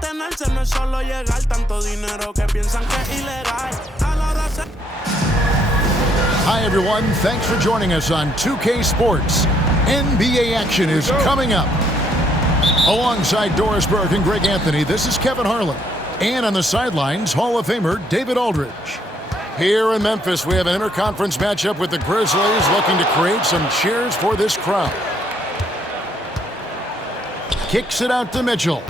mantenerse no es solo llegar, tanto dinero que piensan que es ilegal. A la hora se... Hi everyone, thanks for joining us on 2K Sports. NBA action is coming up. Alongside Doris Burke and Greg Anthony, this is Kevin Harlan. And on the sidelines, Hall of Famer David Aldridge. Here in Memphis, we have an interconference matchup with the Grizzlies looking to create some cheers for this crowd. Kicks it out to Mitchell.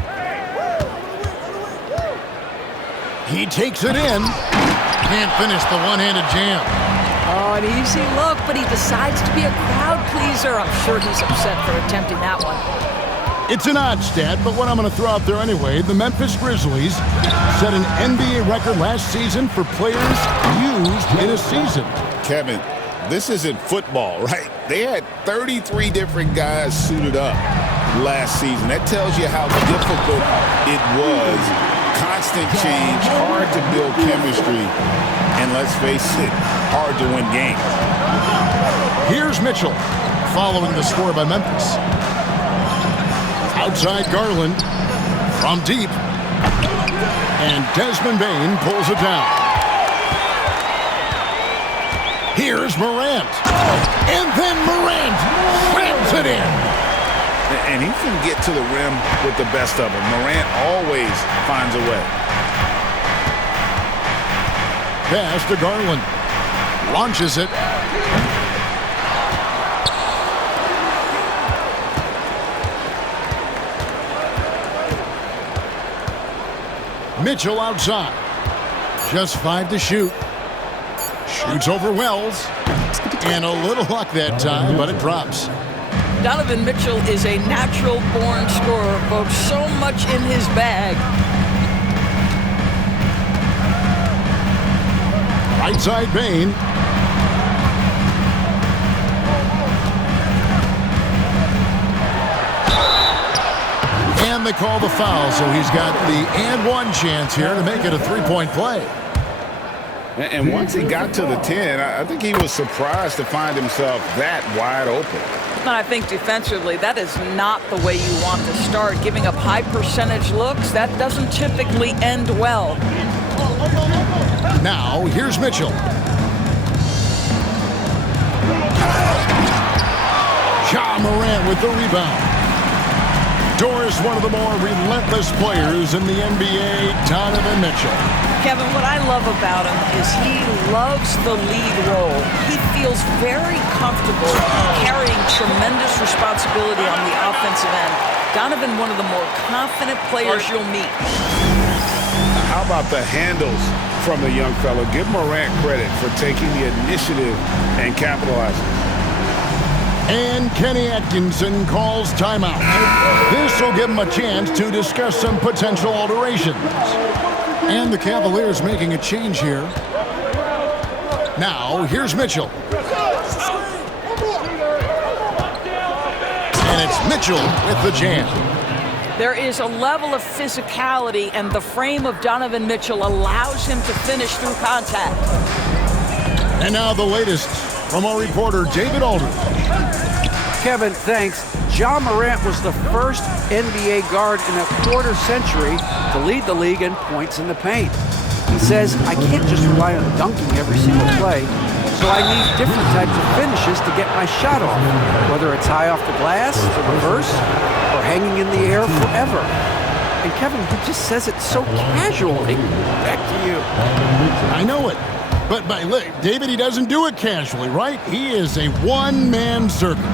He takes it in. Can't finish the one-handed jam. Oh, an easy look, but he decides to be a crowd pleaser. I'm sure he's upset for attempting that one. It's an odd stat, but what I'm going to throw out there anyway, the Memphis Grizzlies set an NBA record last season for players used in a season. Kevin, this isn't football, right? They had 33 different guys suited up last season. That tells you how difficult it was. Constant change, hard to build chemistry, and let's face it, hard to win games. Here's Mitchell, following the score by Memphis. Outside Garland, from deep, and Desmond Bane pulls it down. Here's Morant, and then Morant slams it in. And he can get to the rim with the best of them. Morant always finds a way. Pass to Garland. Launches it. Mitchell outside. Just 5 to shoot. Shoots over Wells. And a little luck that time, but it drops. Donovan Mitchell is a natural-born scorer, folks. So much in his bag. Right side Bane. And they call the foul, so he's got the and one chance here to make it a three-point play. And once he got to the 10, I think he was surprised to find himself that wide open. And I think defensively, that is not the way you want to start. Giving up high percentage looks, that doesn't typically end well. Now, here's Mitchell. Ja Morant with the rebound. Doris, one of the more relentless players in the NBA, Donovan Mitchell. Kevin, what I love about him is he loves the lead role. He feels very comfortable carrying tremendous responsibility on the offensive end. Donovan, one of the more confident players you'll meet. How about the handles from the young fella? Give Morant credit for taking the initiative and capitalizing. And Kenny Atkinson calls timeout. This will give him a chance to discuss some potential alterations. And the Cavaliers making a change here. Now, here's Mitchell. And it's Mitchell with the jam. There is a level of physicality, and the frame of Donovan Mitchell allows him to finish through contact. And now the latest from our reporter, David Aldridge. Kevin, thanks. Ja Morant was the first NBA guard in a quarter century to lead the league in points in the paint. He says, I can't just rely on dunking every single play, so I need different types of finishes to get my shot off, whether it's high off the glass, the reverse, or hanging in the air forever. And Kevin, he just says it so casually. Back to you. I know it. But David, he doesn't do it casually, right? He is a one-man circus.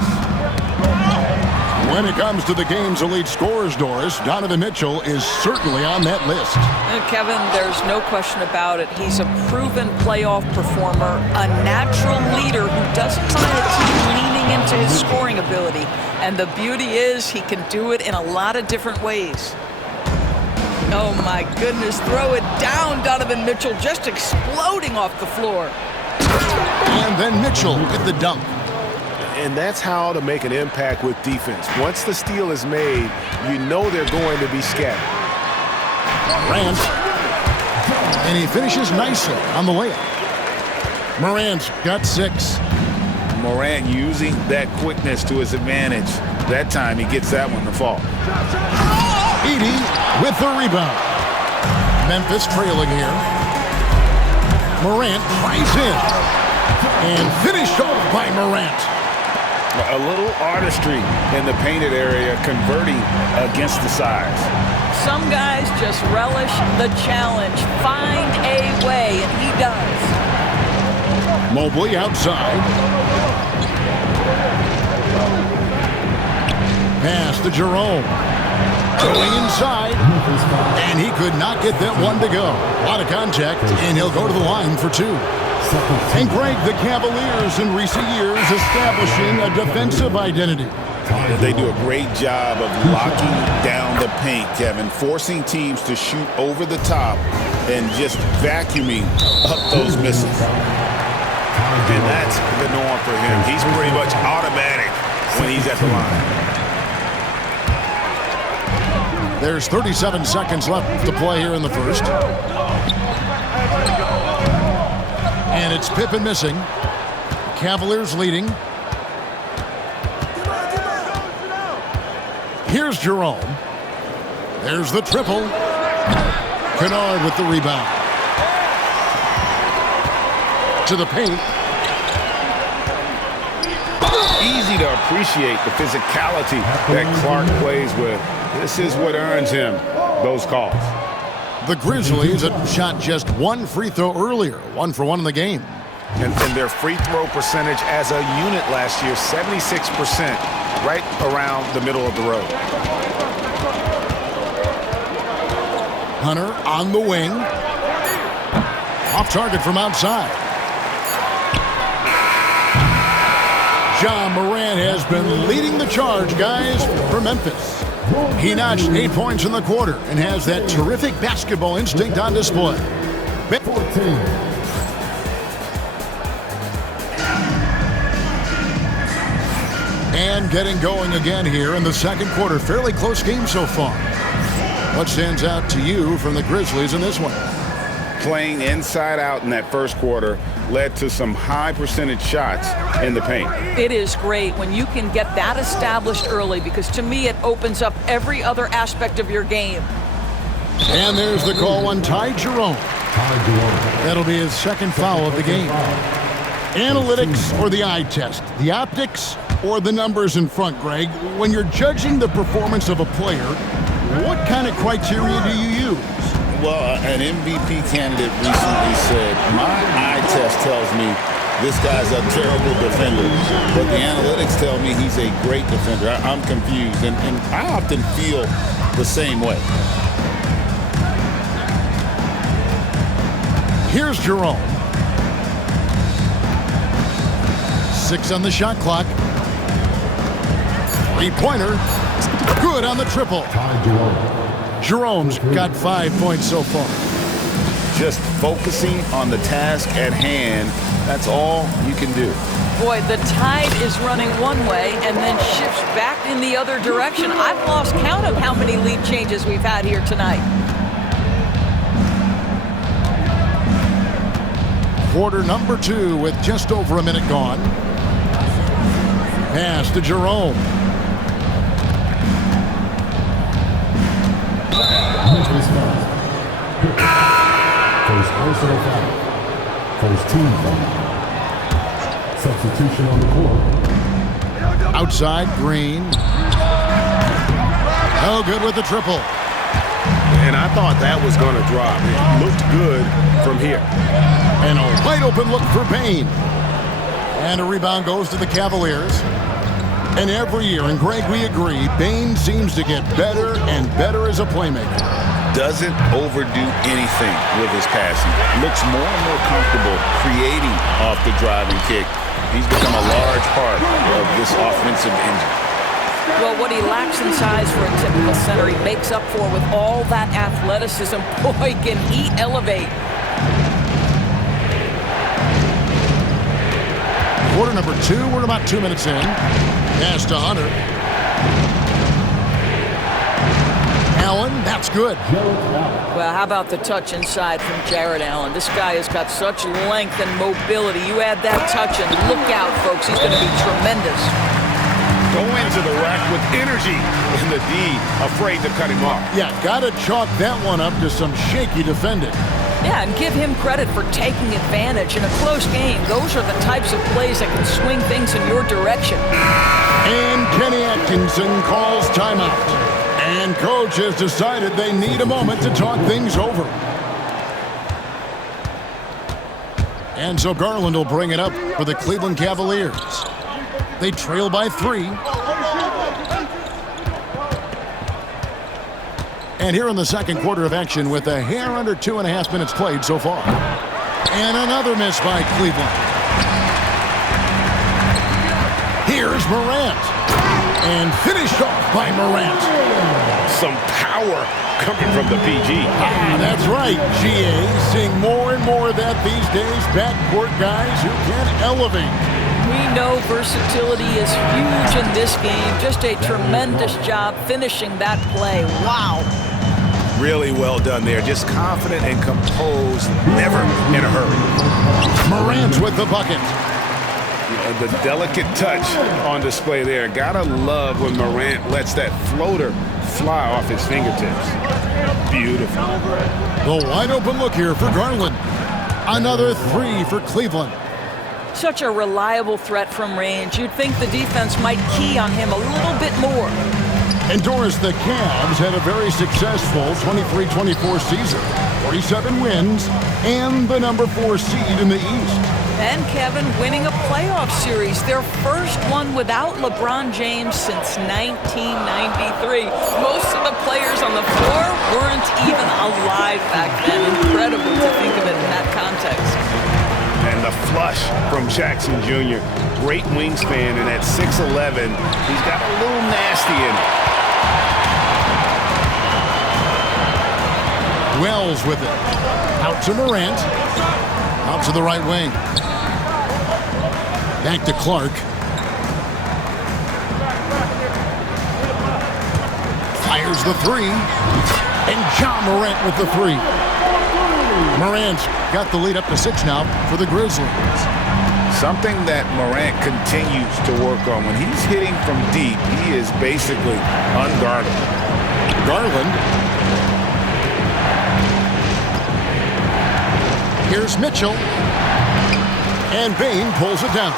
When it comes to the game's elite scorers, Doris, Donovan Mitchell is certainly on that list. And Kevin, there's no question about it. He's a proven playoff performer, a natural leader who doesn't find a team leaning into his scoring ability. And the beauty is he can do it in a lot of different ways. Oh, my goodness. Throw it down, Donovan Mitchell, just exploding off the floor. And then Mitchell with the dunk. And that's how to make an impact with defense. Once the steal is made, you know they're going to be scattered. Morant. And he finishes nicely on the layup. Morant's got 6. Morant using that quickness to his advantage. That time he gets that one to fall. Edey with the rebound. Memphis trailing here. Morant tries in. And finished off by Morant. A little artistry in the painted area, converting against the size. Some guys just relish the challenge. Find a way, and he does. Mobley outside. Pass to Jerome. Going inside. And he could not get that one to go. A lot of contact, and he'll go to the line for two. And Greg, the Cavaliers in recent years establishing a defensive identity. They do a great job of locking down the paint, Kevin, forcing teams to shoot over the top and just vacuuming up those misses. And that's the norm for him. He's pretty much automatic when he's at the line. There's 37 seconds left to play here in the first. And it's Pippen missing. Cavaliers leading. Here's Jerome. There's the triple. Kennard with the rebound. To the paint. Easy to appreciate the physicality that Clark plays with. This is what earns him those calls. The Grizzlies had shot just one free throw earlier, 1 for 1 in the game. And their free throw percentage as a unit last year, 76%, right around the middle of the road. Hunter on the wing. Off target from outside. Ja Morant has been leading the charge, guys, for Memphis. He notched 8 points in the quarter and has that terrific basketball instinct on display. 14. And getting going again here in the second quarter. Fairly close game so far. What stands out to you from the Grizzlies in this one? Playing inside out in that first quarter led to some high percentage shots in the paint. It is great when you can get that established early, because to me it opens up every other aspect of your game. And there's the call on Ty Jerome. That'll be his second foul of the game. Analytics or the eye test? The optics or the numbers in front, Greg? When you're judging the performance of a player, what kind of criteria do you use? Well, an MVP candidate recently said, my eye test tells me this guy's a terrible defender, but the analytics tell me he's a great defender. I'm confused, and I often feel the same way. Here's Jerome. 6 on the shot clock. Three-pointer. Good on the triple. Jerome's got 5 points so far. Just focusing on the task at hand, that's all you can do. Boy, the tide is running one way and then shifts back in the other direction. I've lost count of how many lead changes we've had here tonight. Quarter number 2 with just over a minute gone. Pass to Jerome. First personal foul. First team foul. Substitution on the court. Outside, Green. Oh, good with the triple. And I thought that was going to drop. It looked good from here. And a wide open look for Bane. And a rebound goes to the Cavaliers. And every year, and Greg, we agree, Bane seems to get better and better as a playmaker. Doesn't overdo anything with his passing. Looks more and more comfortable creating off the driving kick. He's become a large part of this offensive engine. Well, what he lacks in size for a typical center, he makes up for with all that athleticism. Boy, can he elevate. Quarter number 2, we're about 2 minutes in. Pass to Hunter. Allen, that's good. Well, how about the touch inside from Jared Allen? This guy has got such length and mobility. You add that touch and look out, folks. He's going to be tremendous. go into the rack with energy, and the D afraid to cut him off. Yeah, got to chalk that one up to some shaky defending. Yeah, and give him credit for taking advantage in a close game. Those are the types of plays that can swing things in your direction. And Kenny Atkinson calls timeout. And coach has decided they need a moment to talk things over. And so Garland will bring it up for the Cleveland Cavaliers. They trail by 3. And here in the second quarter of action with a hair under 2.5 minutes played so far. And another miss by Cleveland. Here's Morant. And finished off by Morant. Some power coming from the PG. That's right, GA. Seeing more and more of that these days. Backcourt guys who can elevate. We know versatility is huge in this game. Just a tremendous job finishing that play. Wow. Really well done there. Just confident and composed, never in a hurry. Morant with the bucket. The delicate touch on display there. Gotta love when Morant lets that floater fly off his fingertips. Beautiful. The wide open look here for Garland. Another 3 for Cleveland. Such a reliable threat from range. You'd think the defense might key on him a little bit more. And Doris, the Cavs had a very successful 23-24 season. 47 wins and the number 4 seed in the East. And Kevin winning a playoff series, their first one without LeBron James since 1993. Most of the players on the floor weren't even alive back then. Incredible to think of it in that context. And the flush from Jackson Jr. Great wingspan, and at 6'11", he's got a little nasty in it. Wells with it. Out to Morant. Out to the right wing. Back to Clark. Fires the 3. And Ja Morant with the 3. Morant's got the lead up to 6 now for the Grizzlies. Something that Morant continues to work on. When he's hitting from deep, he is basically unguardable. Garland. Here's Mitchell. And Bane pulls it down.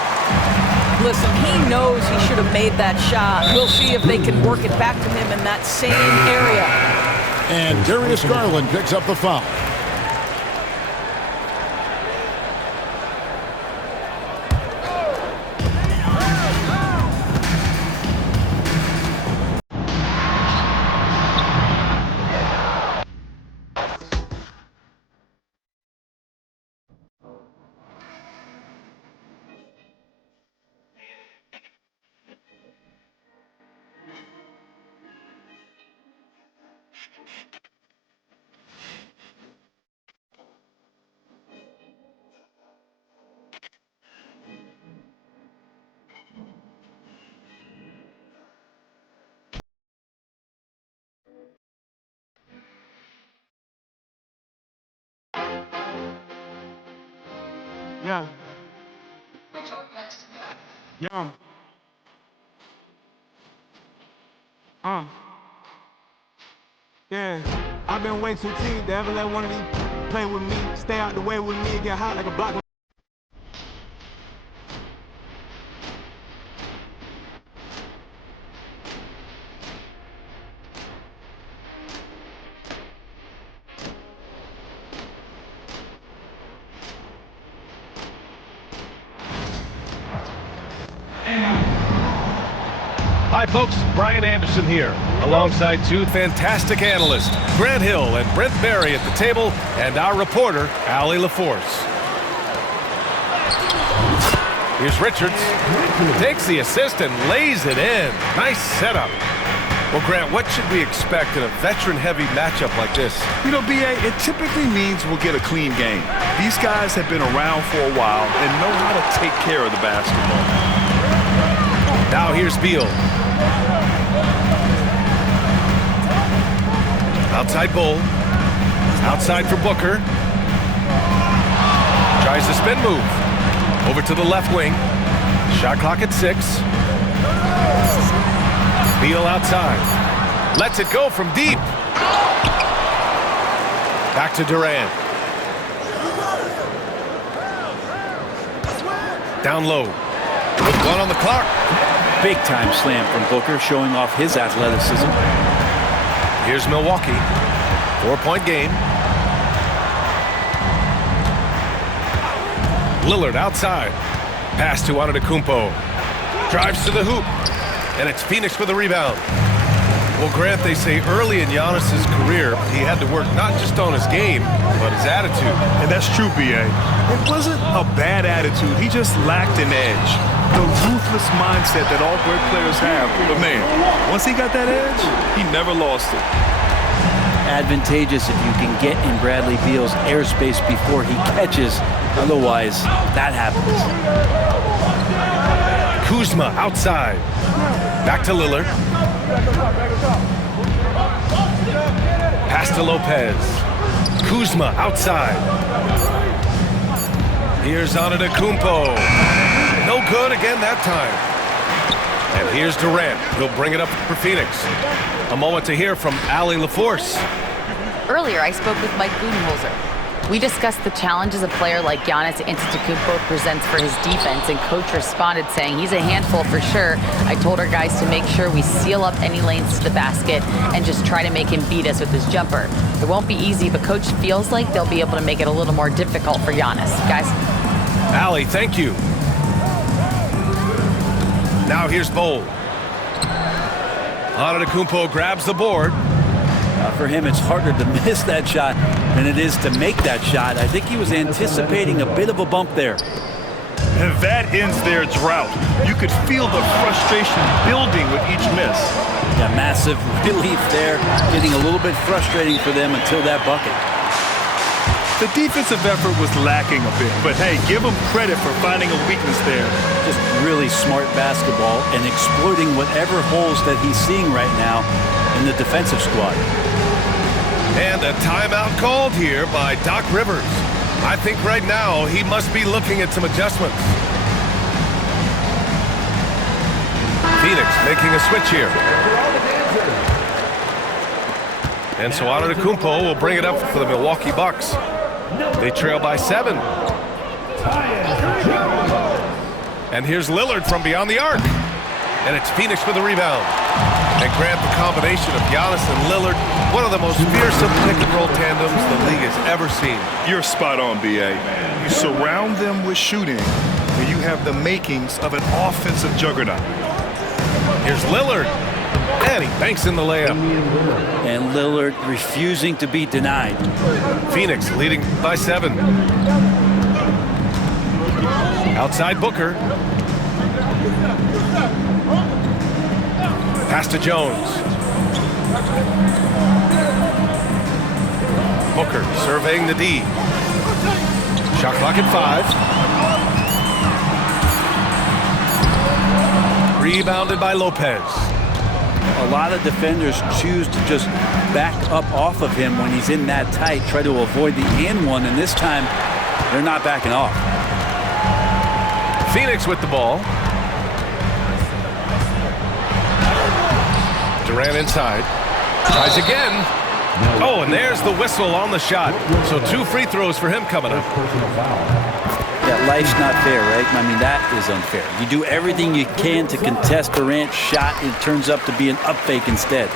Listen, he knows he should have made that shot. We'll see if they can work it back to him in that same area. And Darius Garland picks up the foul. Yeah. Yeah. Yeah. I've been way too cheap to ever let one of these play with me, stay out the way with me, and get hot like a block. Hi folks, Brian Anderson here, alongside 2 fantastic analysts, Grant Hill and Brent Barry at the table, and our reporter, Allie LaForce. Here's Richards, takes the assist and lays it in. Nice setup. Well, Grant, what should we expect in a veteran-heavy matchup like this? You know, B.A., it typically means we'll get a clean game. These guys have been around for a while and know how to take care of the basketball. Now here's Beal. Outside Bull. Outside for Booker. Tries the spin move. Over to the left wing. Shot clock at 6. Beal outside. Lets it go from deep. Back to Durant. Down low. With 1 on the clock. Big time slam from Booker, showing off his athleticism. Here's Milwaukee. 4-point game. Lillard outside. Pass to Antetokounmpo. Drives to the hoop. And it's Phoenix with a rebound. Well, Grant, they say early in Giannis's career, he had to work not just on his game, but his attitude. And that's true, B.A. It wasn't a bad attitude. He just lacked an edge. The ruthless mindset that all great players have. But, man, once he got that edge, he never lost it. Advantageous if you can get in Bradley Beal's airspace before he catches. Otherwise, that happens. Kuzma outside. Back to Lillard. Pass to Lopez. Kuzma outside. Here's Antetokounmpo. No good again that time. And here's Durant. He'll bring it up for Phoenix. A moment to hear from Allie LaForce. Earlier, I spoke with Mike Budenholzer. We discussed the challenges a player like Giannis Antetokounmpo presents for his defense, and Coach responded saying he's a handful for sure. I told our guys to make sure we seal up any lanes to the basket and just try to make him beat us with his jumper. It won't be easy, but Coach feels like they'll be able to make it a little more difficult for Giannis. Guys. Allie, thank you. Now here's Bowl. Antetokounmpo grabs the board. For him, it's harder to miss that shot than it is to make that shot. I think he was anticipating a bit of a bump there. And that ends their drought. You could feel the frustration building with each miss. Yeah, massive relief there. Getting a little bit frustrating for them until that bucket. The defensive effort was lacking a bit, but hey, give them credit for finding a weakness there. Just really smart basketball and exploiting whatever holes that he's seeing right now in the defensive squad. And a timeout called here by Doc Rivers. I think right now he must be looking at some adjustments. Phoenix making a switch here. And so Antetokounmpo will bring it up for the Milwaukee Bucks. They trail by 7. And here's Lillard from beyond the arc. And it's Phoenix with a rebound. And Grant, the combination of Giannis and Lillard, one of the most fearsome pick-and-roll tandems the league has ever seen. You're spot on, B.A. You surround them with shooting, and you have the makings of an offensive juggernaut. Here's Lillard. And he banks in the layup. And Lillard refusing to be denied. Phoenix leading by 7. Outside Booker. Pass to Jones. Booker surveying the D. Shot clock at 5. Rebounded by Lopez. A lot of defenders choose to just back up off of him when he's in that tight, try to avoid the and one, and this time they're not backing off. Phoenix with the ball. Durant inside. Tries again. Oh, and there's the whistle on the shot. So 2 free throws for him coming up. Yeah, life's not fair, right? I mean, that is unfair. You do everything you can to contest Durant's shot. It turns up to be an up fake instead.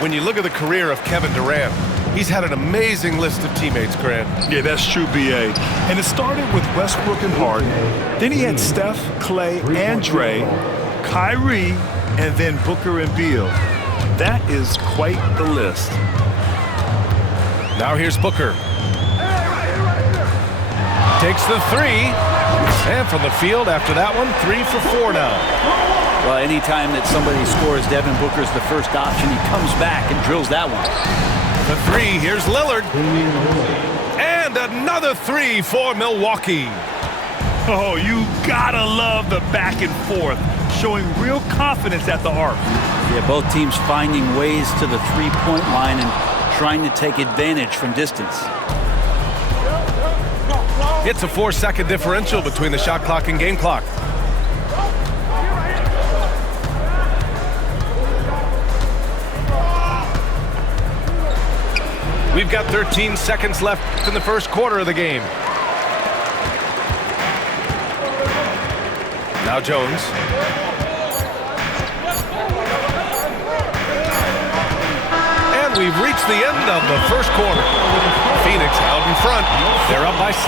When you look at the career of Kevin Durant, he's had an amazing list of teammates, Grant. Yeah, that's true, B.A. And it started with Westbrook and Harden. Then he had Steph, Clay, and Dre, Kyrie, and then Booker and Beal. That is quite the list. Now here's Booker. Takes the 3. And from the field after that one, 3 for 4 now. Well, anytime that somebody scores, Devin Booker's the first option. He comes back and drills that one. The 3, here's Lillard. And another 3 for Milwaukee. Oh, you gotta love the back and forth, showing real confidence at the arc. Yeah, both teams finding ways to the three-point line and trying to take advantage from distance. It's a 4-second differential between the shot clock and game clock. We've got 13 seconds left in the first quarter of the game. Now Jones. And we've reached the end of the first quarter. Phoenix out in front. They're up by 6.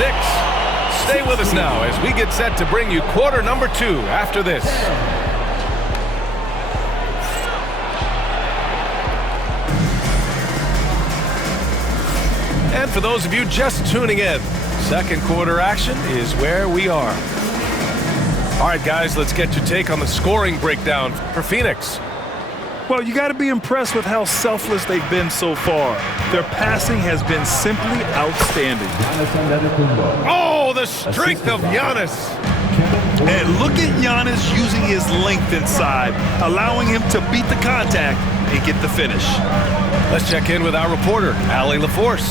Stay with us now as we get set to bring you quarter number 2 after this. And for those of you just tuning in, second quarter action is where we are. All right, guys, let's get your take on the scoring breakdown for Phoenix. Well, you got to be impressed with how selfless they've been so far. Their passing has been simply outstanding. Oh, the strength of Giannis. And look at Giannis using his length inside, allowing him to beat the contact and get the finish. Let's check in with our reporter, Allie LaForce.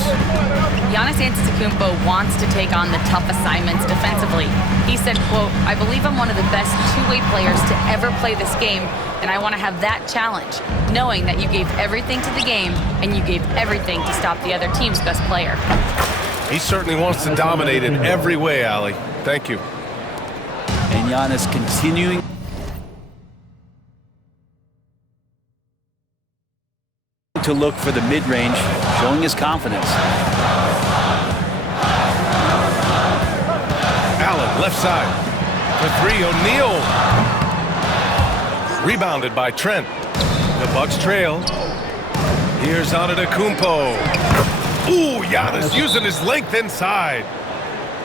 Giannis Antetokounmpo wants to take on the tough assignments defensively. He said, quote, "I believe I'm one of the best two-way players to ever play this game, and I want to have that challenge, knowing that you gave everything to the game and you gave everything to stop the other team's best player." He certainly wants to dominate in every way, Allie. Thank you. And Giannis continuing to look for the mid-range, showing his confidence. Allen, left side. For 3, O'Neal. Rebounded by Trent. The Bucks trail. Here's Antetokounmpo. Ooh, Giannis using his length inside.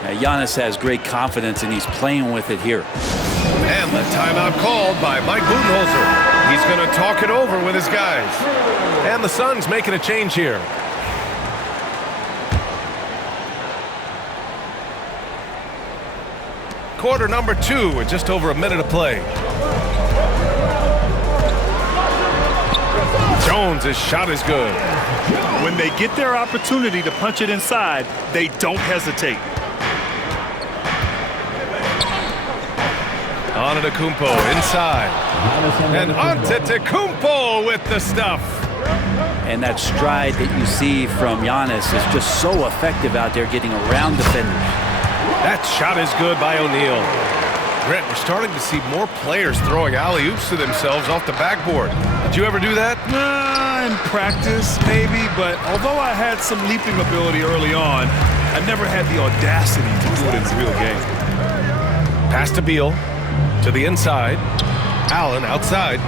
Giannis has great confidence, and he's playing with it here. And the timeout called by Mike Budenholzer. He's going to talk it over with his guys. And the Suns making a change here. Quarter number 2 with just over a minute of play. Jones' shot is good. When they get their opportunity to punch it inside, they don't hesitate. Antetokounmpo inside. And Antetokounmpo with the stuff. And that stride that you see from Giannis is just so effective out there getting around defenders. That shot is good by O'Neal. Brent, we're starting to see more players throwing alley-oops to themselves off the backboard. Did you ever do that? In practice, maybe, but although I had some leaping ability early on, I never had the audacity to do it in the real game. Pass to Beal. To the inside. Allen outside.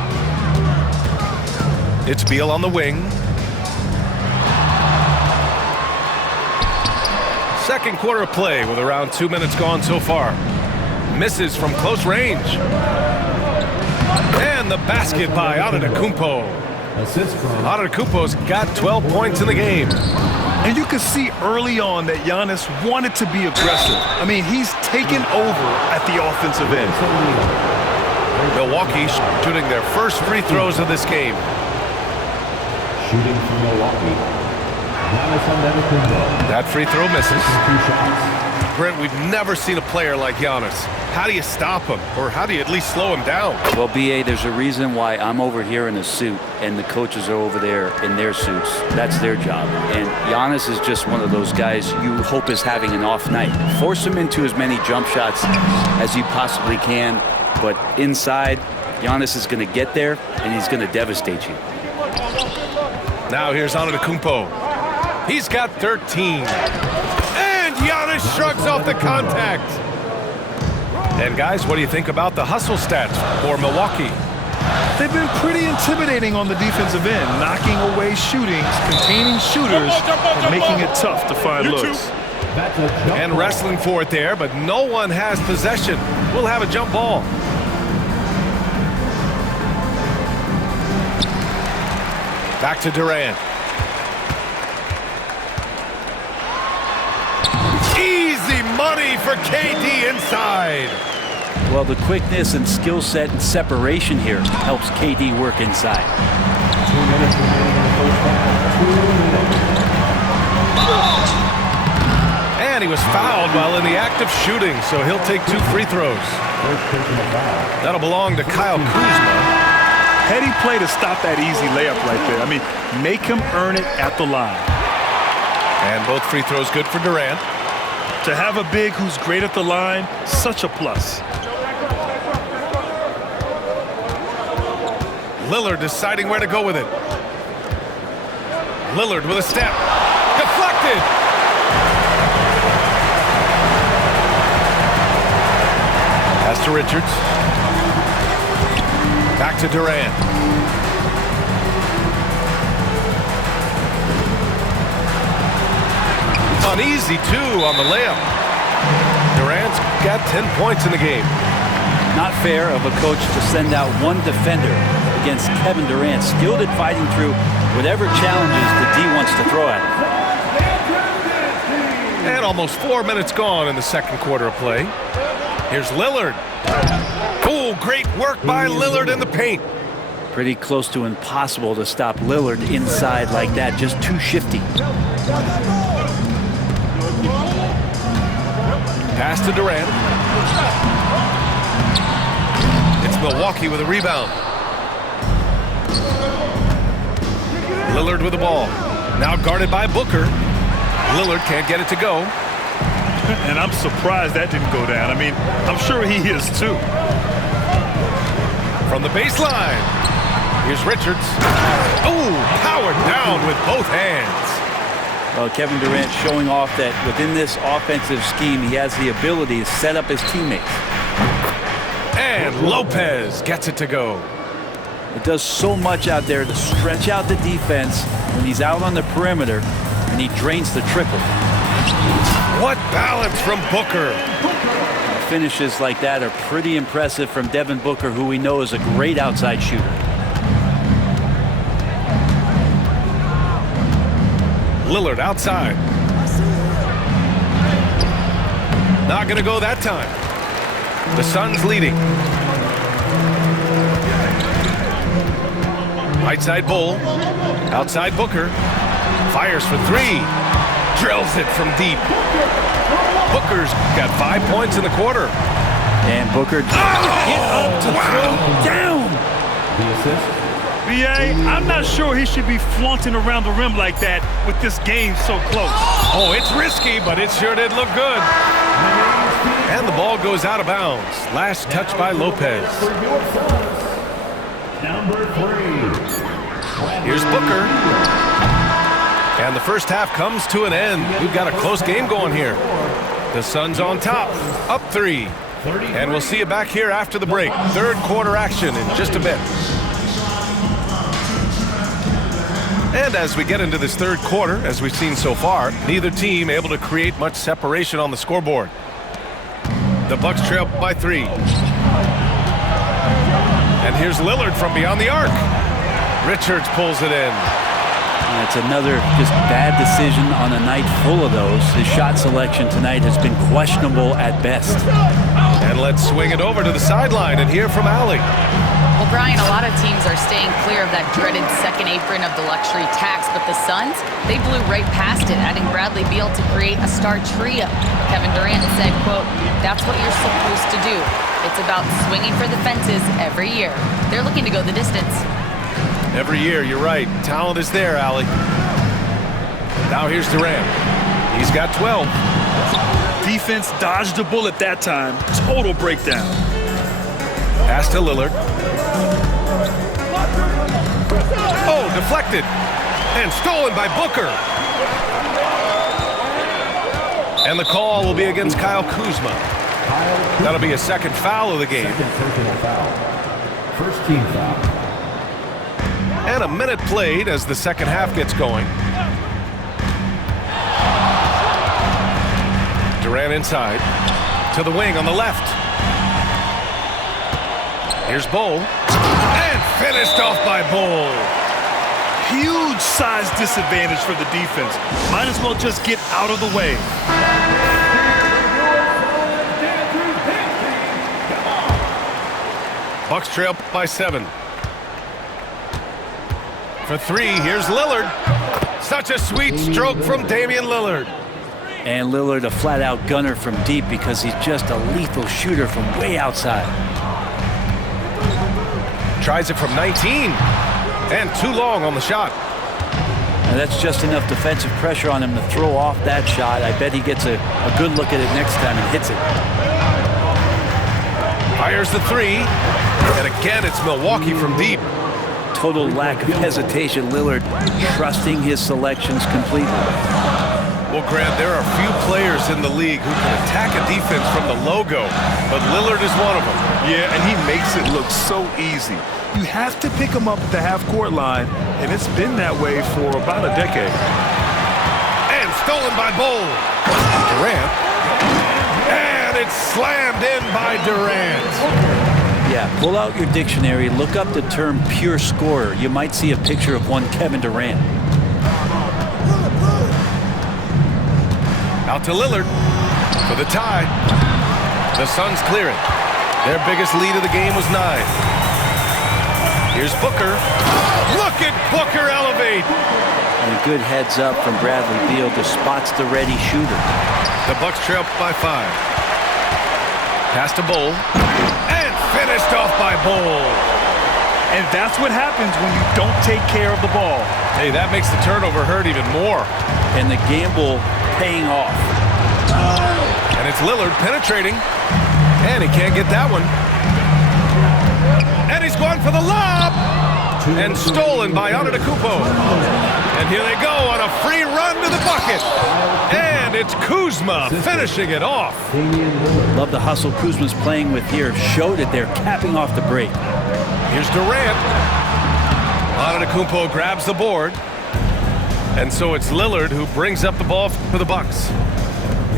It's Beal on the wing. Second quarter of play with around 2 minutes gone so far. Misses from close range. And the basket by Antetokounmpo. Antetokounmpo's got 12 points in the game. And you could see early on that Giannis wanted to be aggressive. I mean, he's taken over at the offensive end. Milwaukee shooting their first free throws of this game. Shooting from Milwaukee. That free throw misses. Brent, we've never seen a player like Giannis. How do you stop him? Or how do you at least slow him down? Well, B.A., there's a reason why I'm over here in a suit and the coaches are over there in their suits. That's their job. And Giannis is just one of those guys you hope is having an off night. Force him into as many jump shots as you possibly can. But inside, Giannis is going to get there and he's going to devastate you. Now here's Antetokounmpo. He's got 13. And Giannis shrugs off the contact. And guys, what do you think about the hustle stats for Milwaukee? They've been pretty intimidating on the defensive end, knocking away shootings, containing shooters, and making it tough to find looks. And wrestling for it there, but no one has possession. We'll have a jump ball. Back to Durant. Easy money for KD inside. Well, the quickness and skill set and separation here helps KD work inside. 2 minutes remaining in the first half. 2 minutes. And he was fouled while in the act of shooting, so he'll take 2 free throws. That'll belong to Kyle Kuzma. Heady play to stop that easy layup right there. I mean, make him earn it at the line. And both free throws good for Durant. To have a big who's great at the line, such a plus. Lillard deciding where to go with it. Lillard with a step. Deflected! Pass to Richards. Back to Durant. Uneasy, too, on the layup. Durant's got 10 points in the game. Not fair of a coach to send out one defender against Kevin Durant, skilled at fighting through whatever challenges the D wants to throw at him. And almost 4 minutes gone in the second quarter of play. Here's Lillard. Oh, great work by Lillard in the paint. Pretty close to impossible to stop Lillard inside like that, just too shifty. Pass to Durant. It's Milwaukee with a rebound. Lillard with the ball. Now guarded by Booker. Lillard can't get it to go. And I'm surprised that didn't go down. I mean, I'm sure he is too. From the baseline. Here's Richards. Oh, powered down with both hands. Well, Kevin Durant showing off that within this offensive scheme, he has the ability to set up his teammates. And Lopez gets it to go. It does so much out there to stretch out the defense when he's out on the perimeter, and he drains the triple. What balance from Booker. Finishes like that are pretty impressive from Devin Booker, who we know is a great outside shooter. Lillard outside. Not going to go that time. The Suns leading. Right side Bull. Outside Booker. Fires for three. Drills it from deep. Booker's got 5 points in the quarter. And Booker get up to throw down. The assist. B.A., I'm not sure he should be flaunting around the rim like that with this game so close. Oh, it's risky, but it sure did look good. And the ball goes out of bounds. Last touch by Lopez. Number 3. Here's Booker. And the first half comes to an end. We've got a close game going here. The Suns on top, up 3. And we'll see you back here after the break. Third quarter action in just a bit. And as we get into this third quarter, as we've seen so far, neither team able to create much separation on the scoreboard. The Bucks trail by 3. And here's Lillard from beyond the arc. Richards pulls it in. That's another just bad decision on a night full of those. His shot selection tonight has been questionable at best. And let's swing it over to the sideline and hear from Allie. Well, Brian, a lot of teams are staying clear of that dreaded second apron of the luxury tax, but the Suns, they blew right past it, adding Bradley Beal to create a star trio. Kevin Durant said, quote, "That's what you're supposed to do. It's about swinging for the fences every year." They're looking to go the distance. Every year, you're right. Talent is there, Allie. Now here's Durant. He's got 12. Defense dodged the bullet that time. Total breakdown. Pass to Lillard. Oh, deflected. And stolen by Booker. And the call will be against Kyle Kuzma. That'll be a second foul of the game. Second personal foul. First team foul. And a minute played as the second half gets going. Durant inside. To the wing on the left. Here's Bull. And finished off by Bull. Huge size disadvantage for the defense. Might as well just get out of the way. Bucks trail by 7. For 3, here's Lillard. Such a sweet stroke from Damian Lillard. And Lillard, a flat-out gunner from deep because he's just a lethal shooter from way outside. Tries it from 19. And too long on the shot. Now that's just enough defensive pressure on him to throw off that shot. I bet he gets a good look at it next time and hits it. Fires the three. And again, it's Milwaukee from deep. Total lack of hesitation. Lillard trusting his selections completely. Well, Grant, there are few players in the league who can attack a defense from the logo, but Lillard is one of them. Yeah, and he makes it look so easy. You have to pick him up at the half-court line, and it's been that way for about a decade. And stolen by Bol. Durant. And it's slammed in by Durant. Yeah, pull out your dictionary, look up the term pure scorer. You might see a picture of one Kevin Durant. Out to Lillard for the tie. The Suns clear it. Their biggest lead of the game was 9. Here's Booker. Look at Booker elevate. And a good heads up from Bradley Beal to spots the ready shooter. The Bucks trail by 5. Pass to Bol. And finished off by Bol. And that's what happens when you don't take care of the ball. Hey, that makes the turnover hurt even more. And the gamble paying off. And it's Lillard penetrating. And he can't get that one. And he's going for the lob. And stolen by Antetokounmpo. And here they go on a free run to the bucket. And it's Kuzma finishing it off. Love the hustle Kuzma's playing with here. Showed it there, capping off the break. Here's Durant. Antetokounmpo grabs the board. And so it's Lillard who brings up the ball for the Bucks.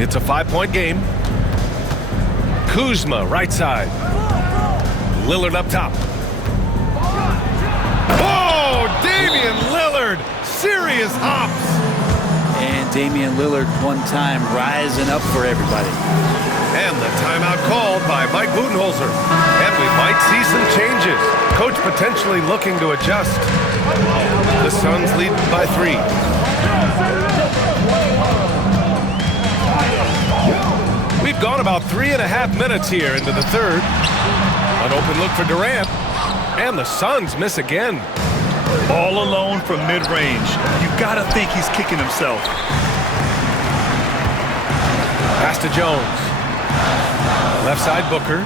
It's a 5-point game. Kuzma, right side. Lillard up top. Oh, Damian Lillard. Serious hops. And Damian Lillard one time rising up for everybody. And the timeout called by Mike Budenholzer. And we might see some changes. Coach potentially looking to adjust. The Suns lead by 3. We've gone about 3.5 minutes here into the third. An open look for Durant. And the Suns miss again. All alone from mid-range. You gotta think he's kicking himself. Pass to Jones. Left side Booker.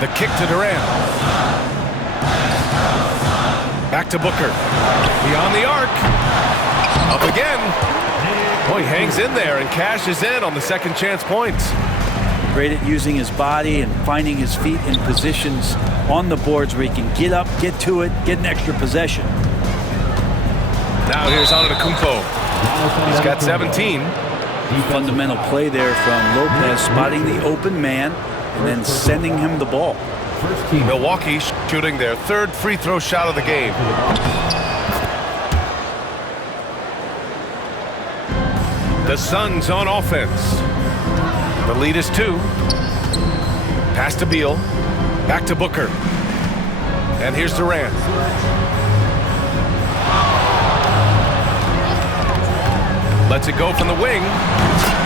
The kick to Durant. Back to Booker. Beyond the arc. Up again. Boy, he hangs in there and cashes in on the second chance points. Great at using his body and finding his feet in positions on the boards where he can get up, get to it, get an extra possession. Now here's Antetokounmpo. He's got 17. Fundamental play there from Lopez, spotting the open man and then sending him the ball. Milwaukee shooting their third free throw shot of the game. The Suns on offense. The lead is 2. Pass to Beal. Back to Booker. And here's Durant. Lets it go from the wing.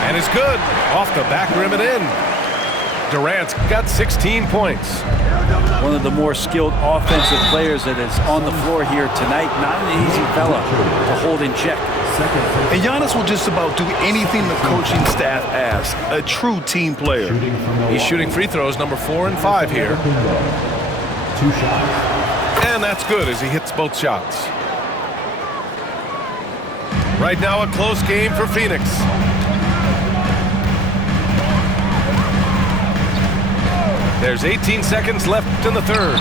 And it's good. Off the back rim and in. Durant's got 16 points. One of the more skilled offensive players that is on the floor here tonight. Not an easy fella to hold in check. And Giannis will just about do anything the coaching staff asks. A true team player. He's shooting free throws number 4 and 5 here. 2 shots. And that's good as he hits both shots. Right now a close game for Phoenix. There's 18 seconds left in the third.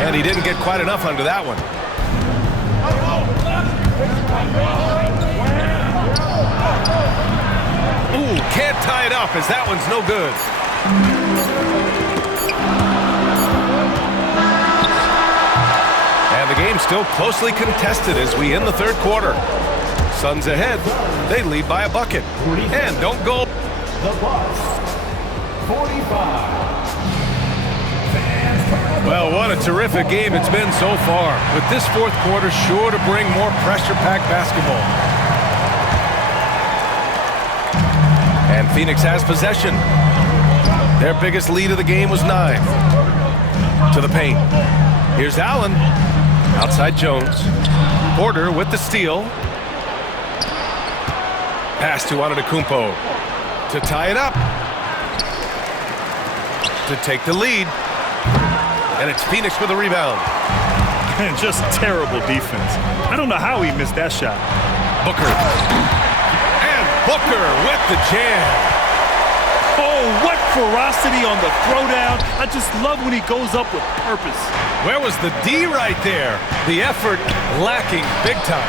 And he didn't get quite enough under that one. Ooh, can't tie it up as that one's no good. And the game's still closely contested as we end the third quarter. Suns ahead. They lead by a bucket. And don't go. The Bucks, 45. Well, what a terrific game it's been so far. With this fourth quarter sure to bring more pressure-packed basketball. And Phoenix has possession. Their biggest lead of the game was 9. To the paint. Here's Allen. Outside Jones. Porter with the steal. Pass to Antetokounmpo to tie it up. To take the lead. And it's Phoenix with a rebound. And just terrible defense. I don't know how he missed that shot. Booker. And Booker with the jam. Oh, what ferocity on the throwdown. I just love when he goes up with purpose. Where was the D right there? The effort lacking big time.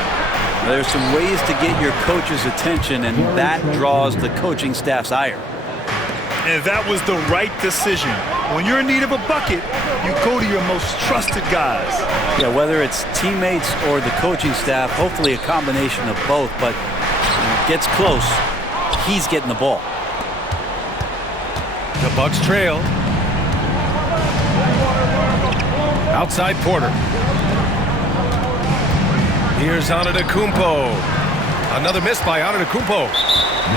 There's some ways to get your coach's attention, and that draws the coaching staff's ire. And that was the right decision. When you're in need of a bucket, you go to your most trusted guys. Yeah, whether it's teammates or the coaching staff, hopefully a combination of both, but when it gets close, he's getting the ball. The Bucks trail. Outside Porter. Here's Antetokounmpo. Another miss by Antetokounmpo.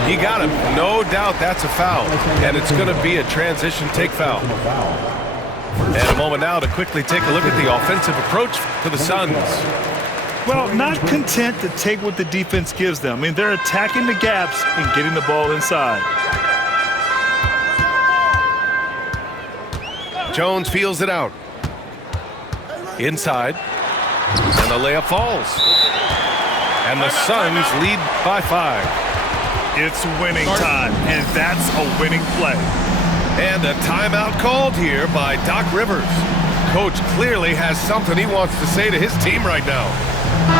He got him. No doubt that's a foul. And it's going to be a transition take foul. And a moment now to quickly take a look at the offensive approach for the Suns. Well, not content to take what the defense gives them. I mean, they're attacking the gaps and getting the ball inside. Jones feels it out. Inside. And the layup falls. And the Suns lead by 5. It's winning time, and that's a winning play. And a timeout called here by Doc Rivers. Coach clearly has something he wants to say to his team right now.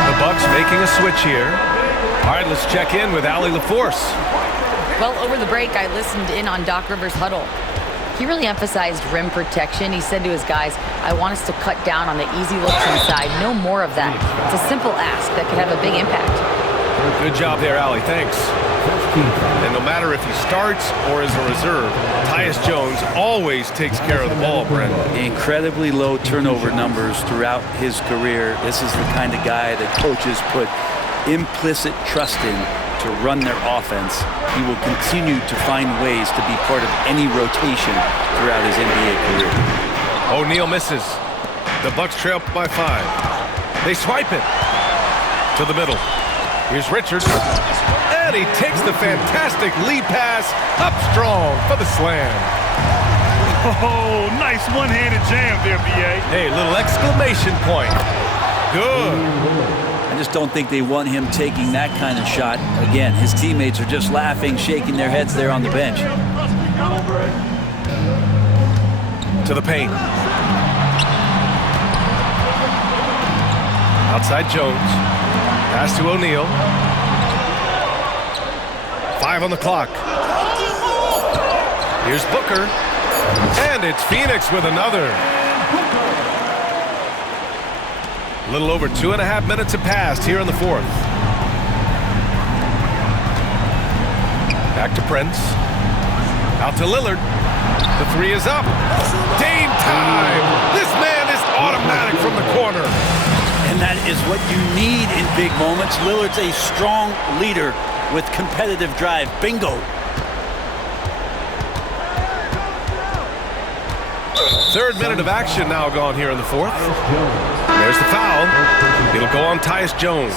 The Bucks making a switch here. All right, let's check in with Allie LaForce. Well, over the break, I listened in on Doc Rivers' huddle. He really emphasized rim protection. He said to his guys, I want us to cut down on the easy looks inside. No more of that. It's a simple ask that could have a big impact. Good job there, Allie. Thanks. And no matter if he starts or is a reserve, Tyus Jones always takes care of the ball, Brent. Incredibly low turnover numbers throughout his career. This is the kind of guy that coaches put implicit trust in to run their offense. He will continue to find ways to be part of any rotation throughout his NBA career. O'Neal misses. The Bucks trail by 5. They swipe it to the middle. Here's Richards. And he takes the fantastic lead pass up strong for the slam. Oh, nice one-handed jam there, B.A. Hey, little exclamation point. Good. I just don't think they want him taking that kind of shot. Again, his teammates are just laughing, shaking their heads there on the bench. To the paint. Outside Jones. Pass to O'Neal. 5 on the clock. Here's Booker. And it's Phoenix with another. A little over 2.5 minutes have passed here in the 4th. Back to Prince. Out to Lillard. The 3 is up. Dame time. This man is automatic from the corner. And that is what you need in big moments. Lillard's a strong leader with competitive drive. Bingo. Third minute of action now gone here in the 4th. There's the foul. It'll go on Tyus Jones.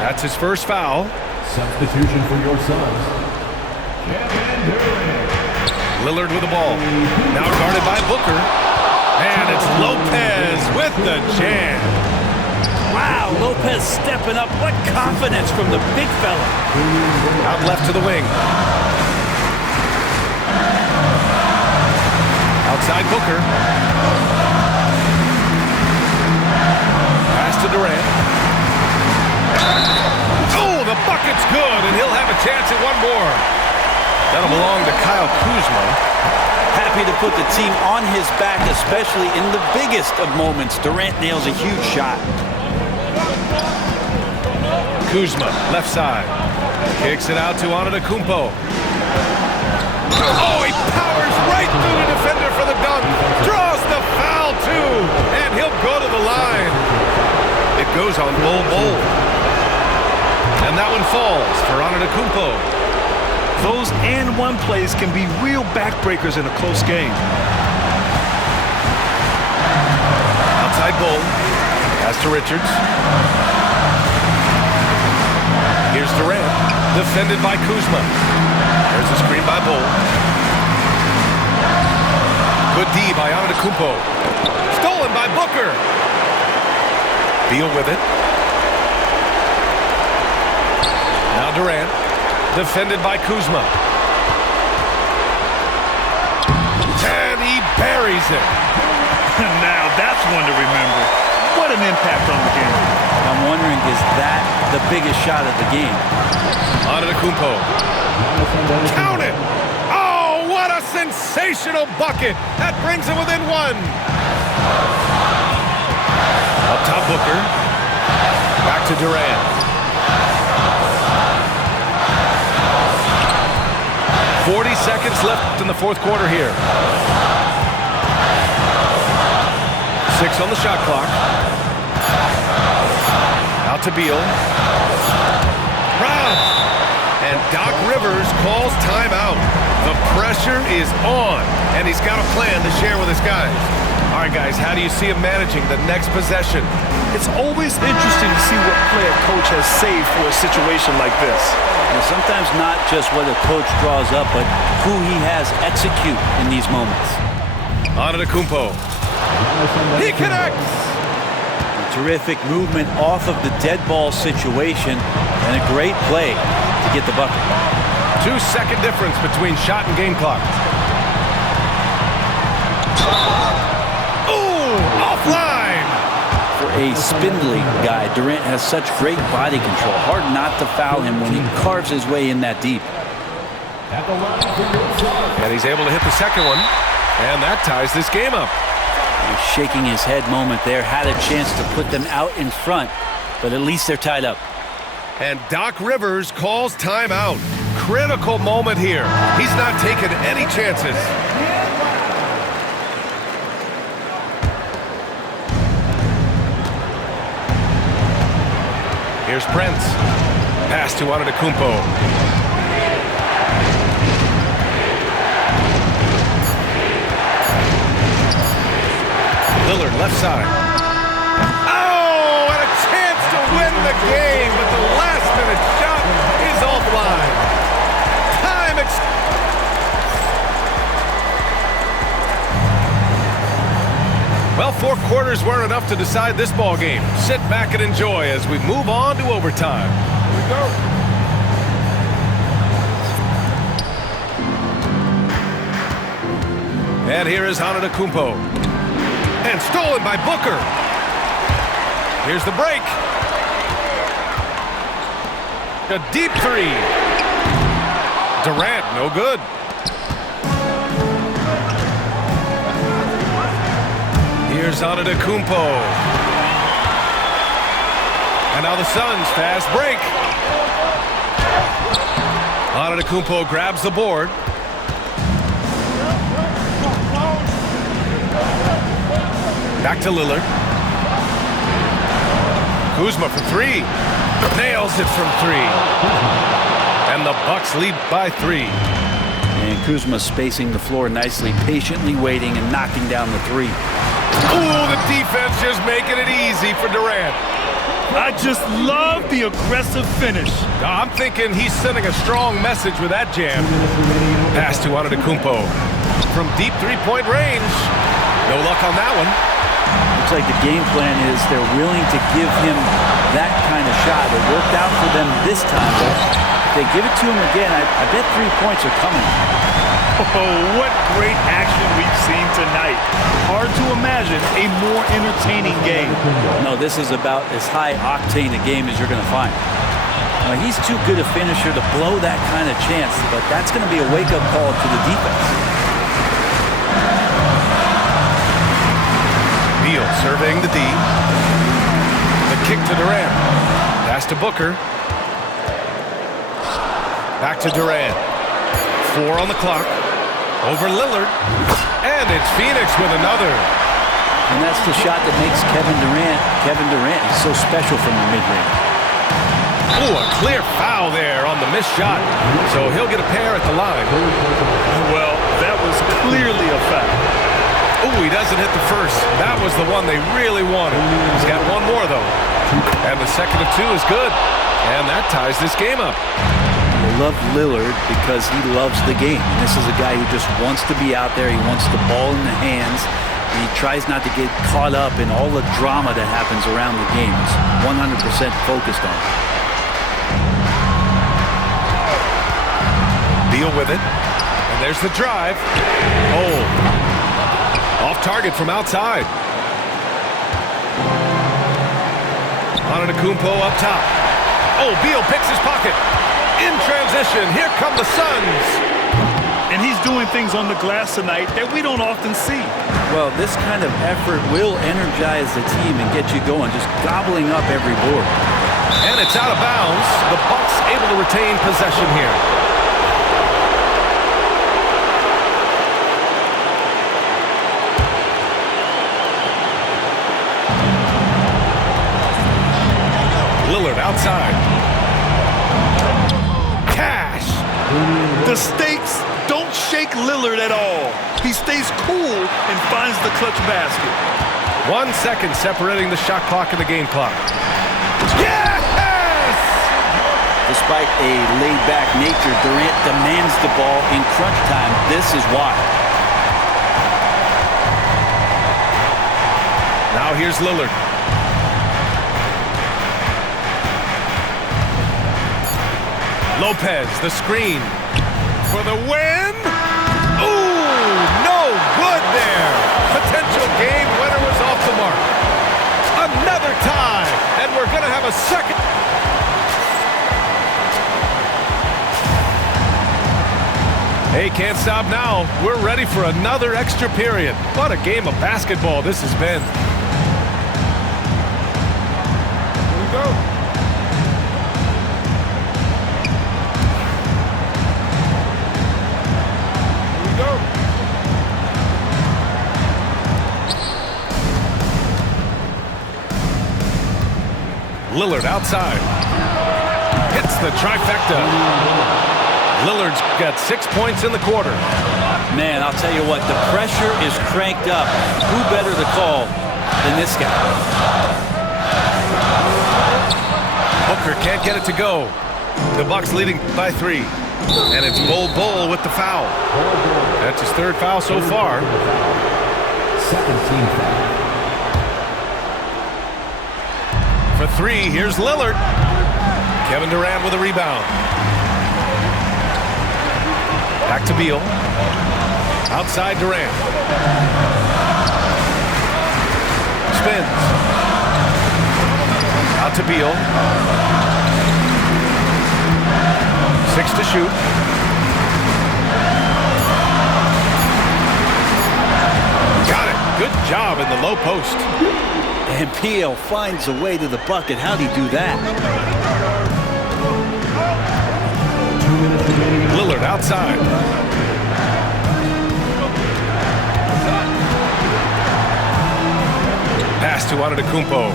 That's his first foul. Substitution for your Suns. Lillard with the ball. Now guarded by Booker. And it's Lopez with the jam. Wow, Lopez stepping up. What confidence from the big fella. Out left to the wing. Outside Booker. Pass to Durant. Oh, the bucket's good, and he'll have a chance at one more. That'll belong to Kyle Kuzma. Happy to put the team on his back, especially in the biggest of moments. Durant nails a huge shot. Kuzma, left side. Kicks it out to Antetokounmpo. Oh, he powers right through the defender for the dunk. Draws the foul, too. And he'll go to the line. It goes on Bol. And that one falls for Antetokounmpo. Those and one plays can be real backbreakers in a close game. Outside Bol. Pass to Richards. Here's Durant. Defended by Kuzma. There's a screen by Bull. Good D by Antetokounmpo. Stolen by Booker. Beal with it. Now Durant. Defended by Kuzma. And he buries it. Now that's one to remember. What an impact on the game. I'm wondering, is that the biggest shot of the game? Antetokounmpo. Count it! Oh, what a sensational bucket! That brings him within one. Up top, Booker. Back to Durant. 40 seconds left in the fourth quarter here. 6 on the shot clock. Out to Beal. Brown. And Doc Rivers calls timeout. The pressure is on, and he's got a plan to share with his guys. All right, guys, how do you see him managing the next possession? It's always interesting to see what play a coach has saved for a situation like this. And sometimes not just what a coach draws up, but who he has execute in these moments. Antetokounmpo. He connects! A terrific movement off of the dead ball situation, and a great play to get the bucket. 2-second difference between shot and game clock. Ooh, offline! For a spindly guy, Durant has such great body control. Hard not to foul him when he carves his way in that deep. And he's able to hit the second one, and that ties this game up. He's shaking his head moment there. Had a chance to put them out in front, but at least they're tied up. And Doc Rivers calls timeout. Critical moment here. He's not taking any chances. Here's Prince. Pass to Antetokounmpo. Lillard left side. Oh, and a chance to win the game, but the last-minute shot is offline. Well, 4 quarters weren't enough to decide this ball game. Sit back and enjoy as we move on to overtime. Here we go. And here is Antetokounmpo. And stolen by Booker. Here's the break. A deep three. Durant, no good. Here's Antetokounmpo. And now the Suns fast break. Antetokounmpo grabs the board. Back to Lillard. Kuzma for 3. Nails it from 3. And the Bucks lead by 3. And Kuzma spacing the floor nicely, patiently waiting and knocking down the 3. Ooh, the defense just making it easy for Durant. I just love the aggressive finish. I'm thinking he's sending a strong message with that jam. Pass to Antetokounmpo. From deep three-point range. No luck on that one. Looks like the game plan is they're willing to give him that kind of shot. It worked out for them this time, but if they give it to him again, I bet 3 points are coming. Oh, what great action we've seen tonight. Hard to imagine a more entertaining game. No, this is about as high-octane a game as you're going to find. Now, he's too good a finisher to blow that kind of chance, but that's going to be a wake-up call to the defense. Beal surveying the D. The kick to Durant. Pass to Booker. Back to Durant. 4 on the clock. Over Lillard. And it's Phoenix with another. And that's the shot that makes Kevin Durant. He's so special from the mid-range. Ooh, a clear foul there on the missed shot. So he'll get a pair at the line. Well, that was clearly a foul. Oh, he doesn't hit the first. That was the one they really wanted. He's got one more, though. And the second of two is good. And that ties this game up. I love Lillard because he loves the game. And this is a guy who just wants to be out there. He wants the ball in the hands. And he tries not to get caught up in all the drama that happens around the game. He's 100% focused on it. Beal with it. And there's the drive. Oh. Off target from outside. Antetokounmpo up top. Oh, Beal picks his pocket. In transition, here come the Suns. And he's doing things on the glass tonight that we don't often see. Well, this kind of effort will energize the team and get you going, just gobbling up every board. And it's out of bounds. The Bucks able to retain possession here. Lillard outside. Cash. The stakes don't shake Lillard at all. He stays cool and finds the clutch basket. 1 second separating the shot clock and the game clock. Yes! Despite a laid-back nature, Durant demands the ball in crunch time. This is why. Now here's Lillard. Lopez, the screen for the win. Ooh, no good there. Potential game winner was off the mark. Another tie, and we're going to have a second. Hey, can't stop now. We're ready for another extra period. What a game of basketball this has been. Here we go. Lillard outside. Hits the trifecta. Lillard's got 6 points in the quarter. Man, I'll tell you what, the pressure is cranked up. Who better to call than this guy? Booker can't get it to go. The Bucks leading by 3. And it's Bol with the foul. That's his third foul so far. Second team foul. For 3, here's Lillard. Kevin Durant with a rebound. Back to Beal. Outside Durant. Spins. Out to Beal. 6 to shoot. Got it. Good job in the low post. And Beal finds a way to the bucket. How'd he do that? Lillard outside. Pass to Antetokounmpo.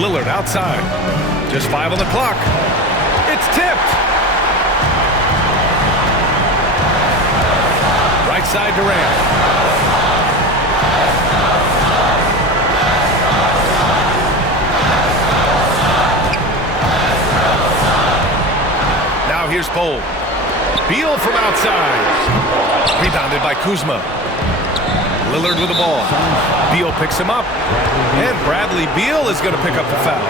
Lillard outside. Just 5 on the clock. It's tipped. Right side Durant. Here's Bol. Beal from outside. Rebounded by Kuzma. Lillard with the ball. Beal picks him up. And Bradley Beal is going to pick up the foul.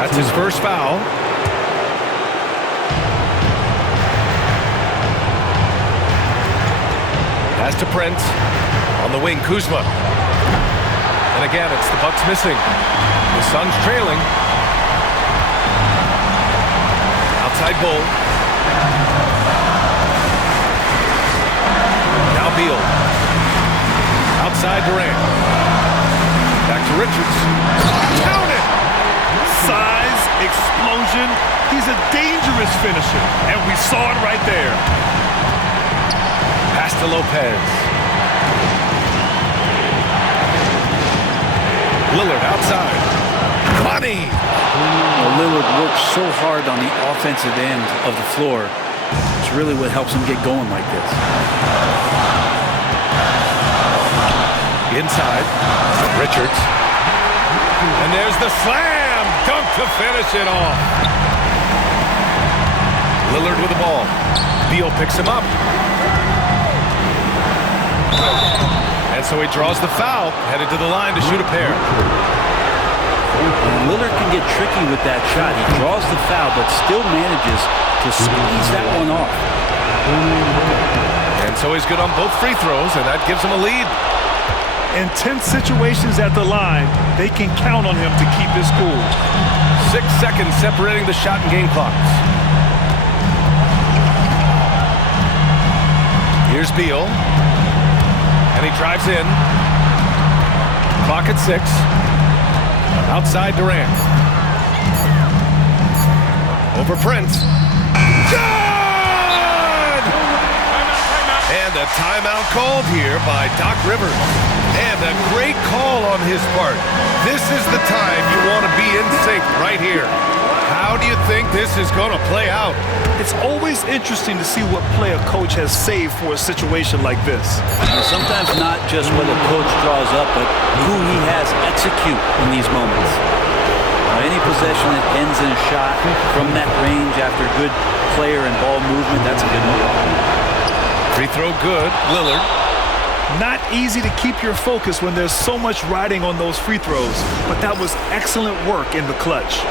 That's his first foul. Pass to Prince. On the wing, Kuzma. And again, it's the Bucks missing. The Suns trailing. Outside Bol. Now Beal. Outside Durant. Back to Richards. Count it! Size, explosion. He's a dangerous finisher, and we saw it right there. Pass to Lopez. Lillard outside. Money! Lillard works so hard on the offensive end of the floor. That's really what helps him get going like this. Inside, Richards. And there's the slam dunk to finish it off. Lillard with the ball. Beal picks him up. And so he draws the foul, headed to the line to shoot a pair. And Lillard can get tricky with that shot. He draws the foul, but still manages to squeeze that one off. And so he's good on both free throws, and that gives him a lead. In tense situations at the line, they can count on him to keep his cool. 6 seconds separating the shot and game clocks. Here's Beal. And he drives in. Clock at 6. Outside Durant. Over Prince. Good! And a timeout called here by Doc Rivers. And a great call on his part. This is the time you want to be in sync right here. How do you think this is going to play out? It's always interesting to see what play a coach has saved for a situation like this. And sometimes not just what a coach draws up, but who he has execute in these moments. Any possession that ends in a shot from that range after good player and ball movement, that's a good one. Free throw good, Lillard. Not easy to keep your focus when there's so much riding on those free throws, but that was excellent work in the clutch.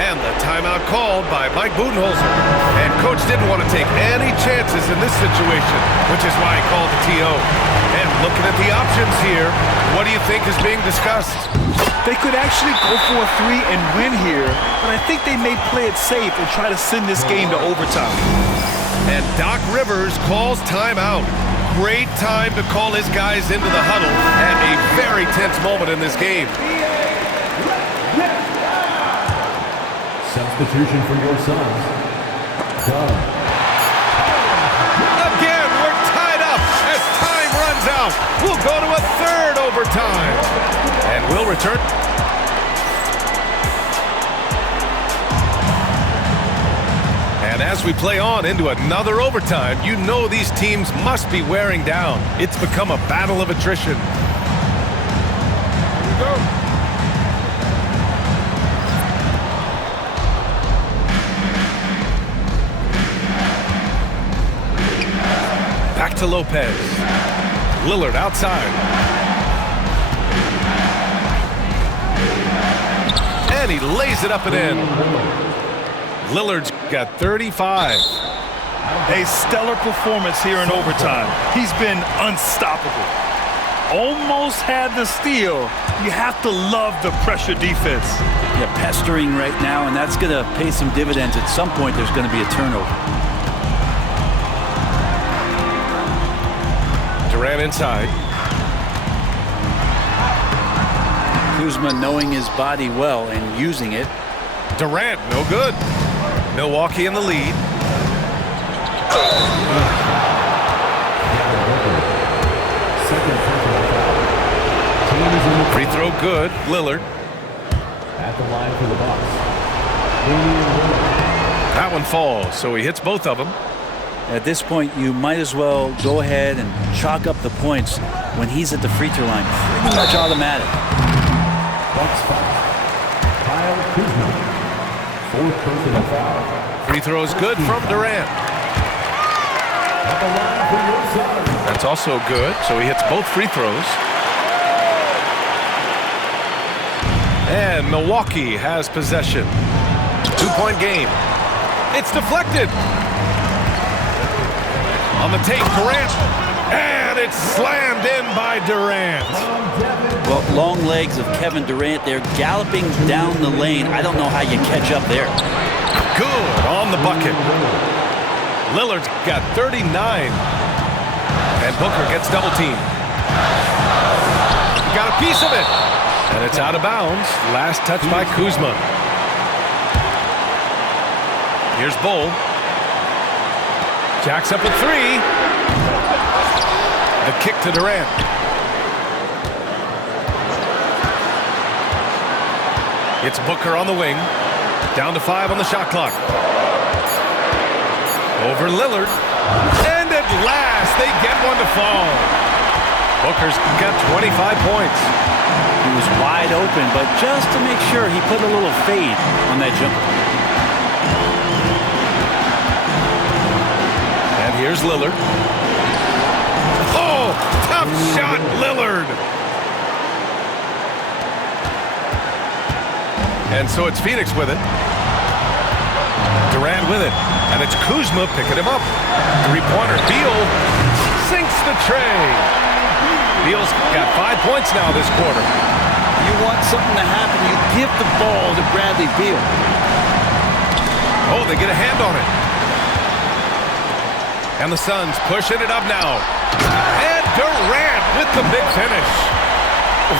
And the timeout called by Mike Budenholzer. And coach didn't want to take any chances in this situation, which is why he called the TO. And looking at the options here, what do you think is being discussed? They could actually go for a 3 and win here, but I think they may play it safe and try to send this game to overtime. And Doc Rivers calls timeout. Great time to call his guys into the huddle at a very tense moment in this game. Substitution for your sons. Doug. Again, we're tied up as time runs out. We'll go to a third overtime. And we'll return. And as we play on into another overtime, you know these teams must be wearing down. It's become a battle of attrition. Here we go. Back to Lopez. Lillard outside. And he lays it up and in. Lillard's got 35. A stellar performance here in overtime. He's been unstoppable. Almost had the steal. You have to love the pressure defense. Yeah, pestering right now, and that's going to pay some dividends. At some point, there's going to be a turnover. Durant inside. Kuzma knowing his body well and using it. Durant, no good. Milwaukee in the lead. Free throw good. Lillard. At the line for the Bucks. That one falls, so he hits both of them. At this point, you might as well go ahead and chalk up the points when he's at the free throw line. Pretty much automatic. Bucks foul. Kyle Kuzma. Fourth personal foul. Free throws good from Durant. At the line for your sons. That's also good, so he hits both free throws. And Milwaukee has possession. 2-point game. It's deflected. On the tape, Durant. And it's slammed in by Durant. Well, long legs of Kevin Durant. They're galloping down the lane. I don't know how you catch up there. Good on the bucket. Lillard's got 39. And Booker gets double teamed. Got a piece of it. And it's out of bounds. Last touch by Kuzma. Here's Bull. Jacks up a three. The kick to Durant. It's Booker on the wing. Down to 5 on the shot clock. Over Lillard. And at last, they get one to fall. Booker's got 25 points. He was wide open, but just to make sure, he put a little fade on that jumper. And here's Lillard. Oh, tough shot, Lillard. And so it's Phoenix with it. Durant with it. And it's Kuzma picking him up. Three-pointer. Beal sinks the tray. Beal's got 5 points now this quarter. You want something to happen, you give the ball to Bradley Beal. Oh, they get a hand on it. And the Suns pushing it up now. And Durant with the big finish.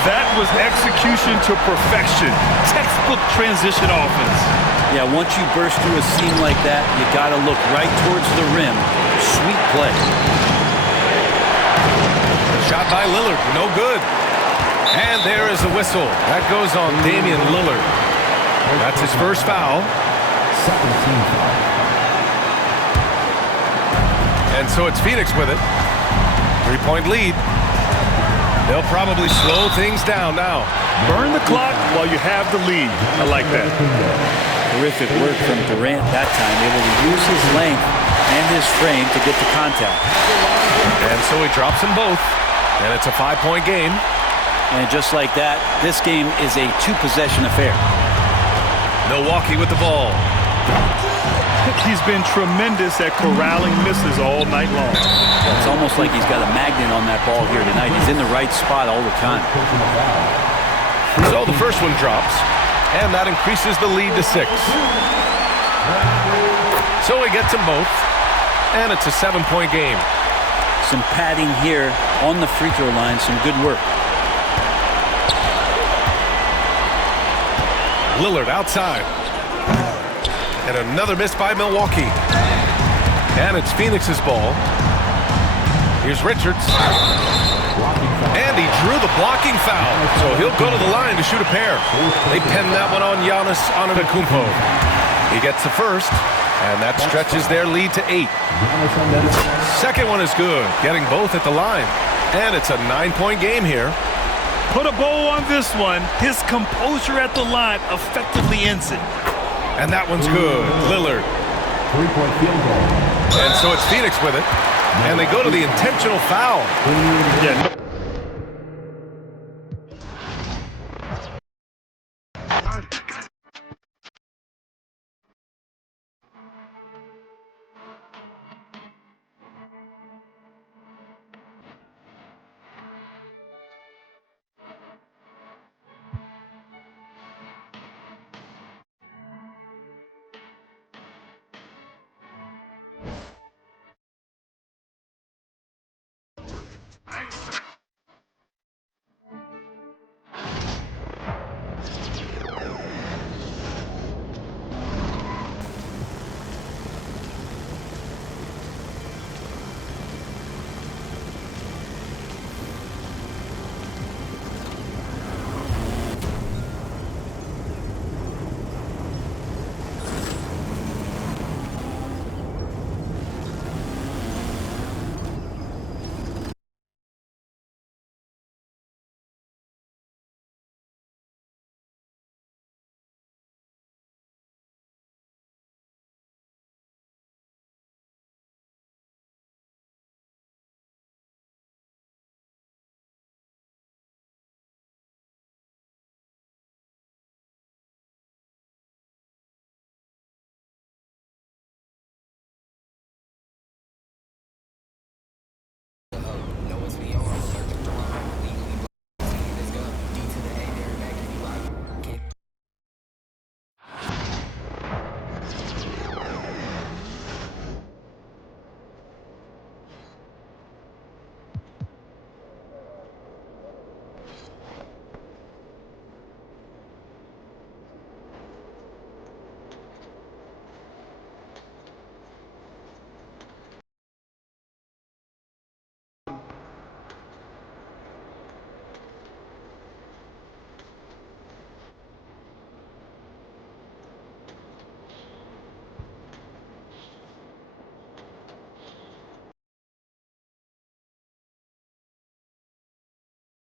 That was execution to perfection. Textbook transition offense. Yeah, once you burst through a seam like that, you got to look right towards the rim. Sweet play. Shot by Lillard, no good. And there is a whistle. That goes on Damian Lillard. That's his first foul. And so it's Phoenix with it. 3-point lead. They'll probably slow things down now. Burn the clock while you have the lead. I like that. Terrific work from Durant that time, able to use his length and his frame to get to contact. And so he drops them both, and it's a 5-point game. And just like that, this game is a 2-possession affair. Milwaukee with the ball. He's been tremendous at corralling misses all night long. It's almost like he's got a magnet on that ball here tonight. He's in the right spot all the time. So the first one drops, and that increases the lead to 6. So he gets them both, and it's a 7-point game. Some padding here on the free throw line, some good work. Lillard outside. And another miss by Milwaukee. And it's Phoenix's ball. Here's Richards. And he drew the blocking foul. So he'll go to the line to shoot a pair. They pin that one on Giannis Antetokounmpo. He gets the first, and that stretches their lead to 8. Second one is good, getting both at the line. And it's a 9-point game here. Put a bow on this one. His composure at the line effectively ends it. And that one's good. Lillard. 3-point field goal. And so it's Phoenix with it. And they go to the intentional foul. Yeah.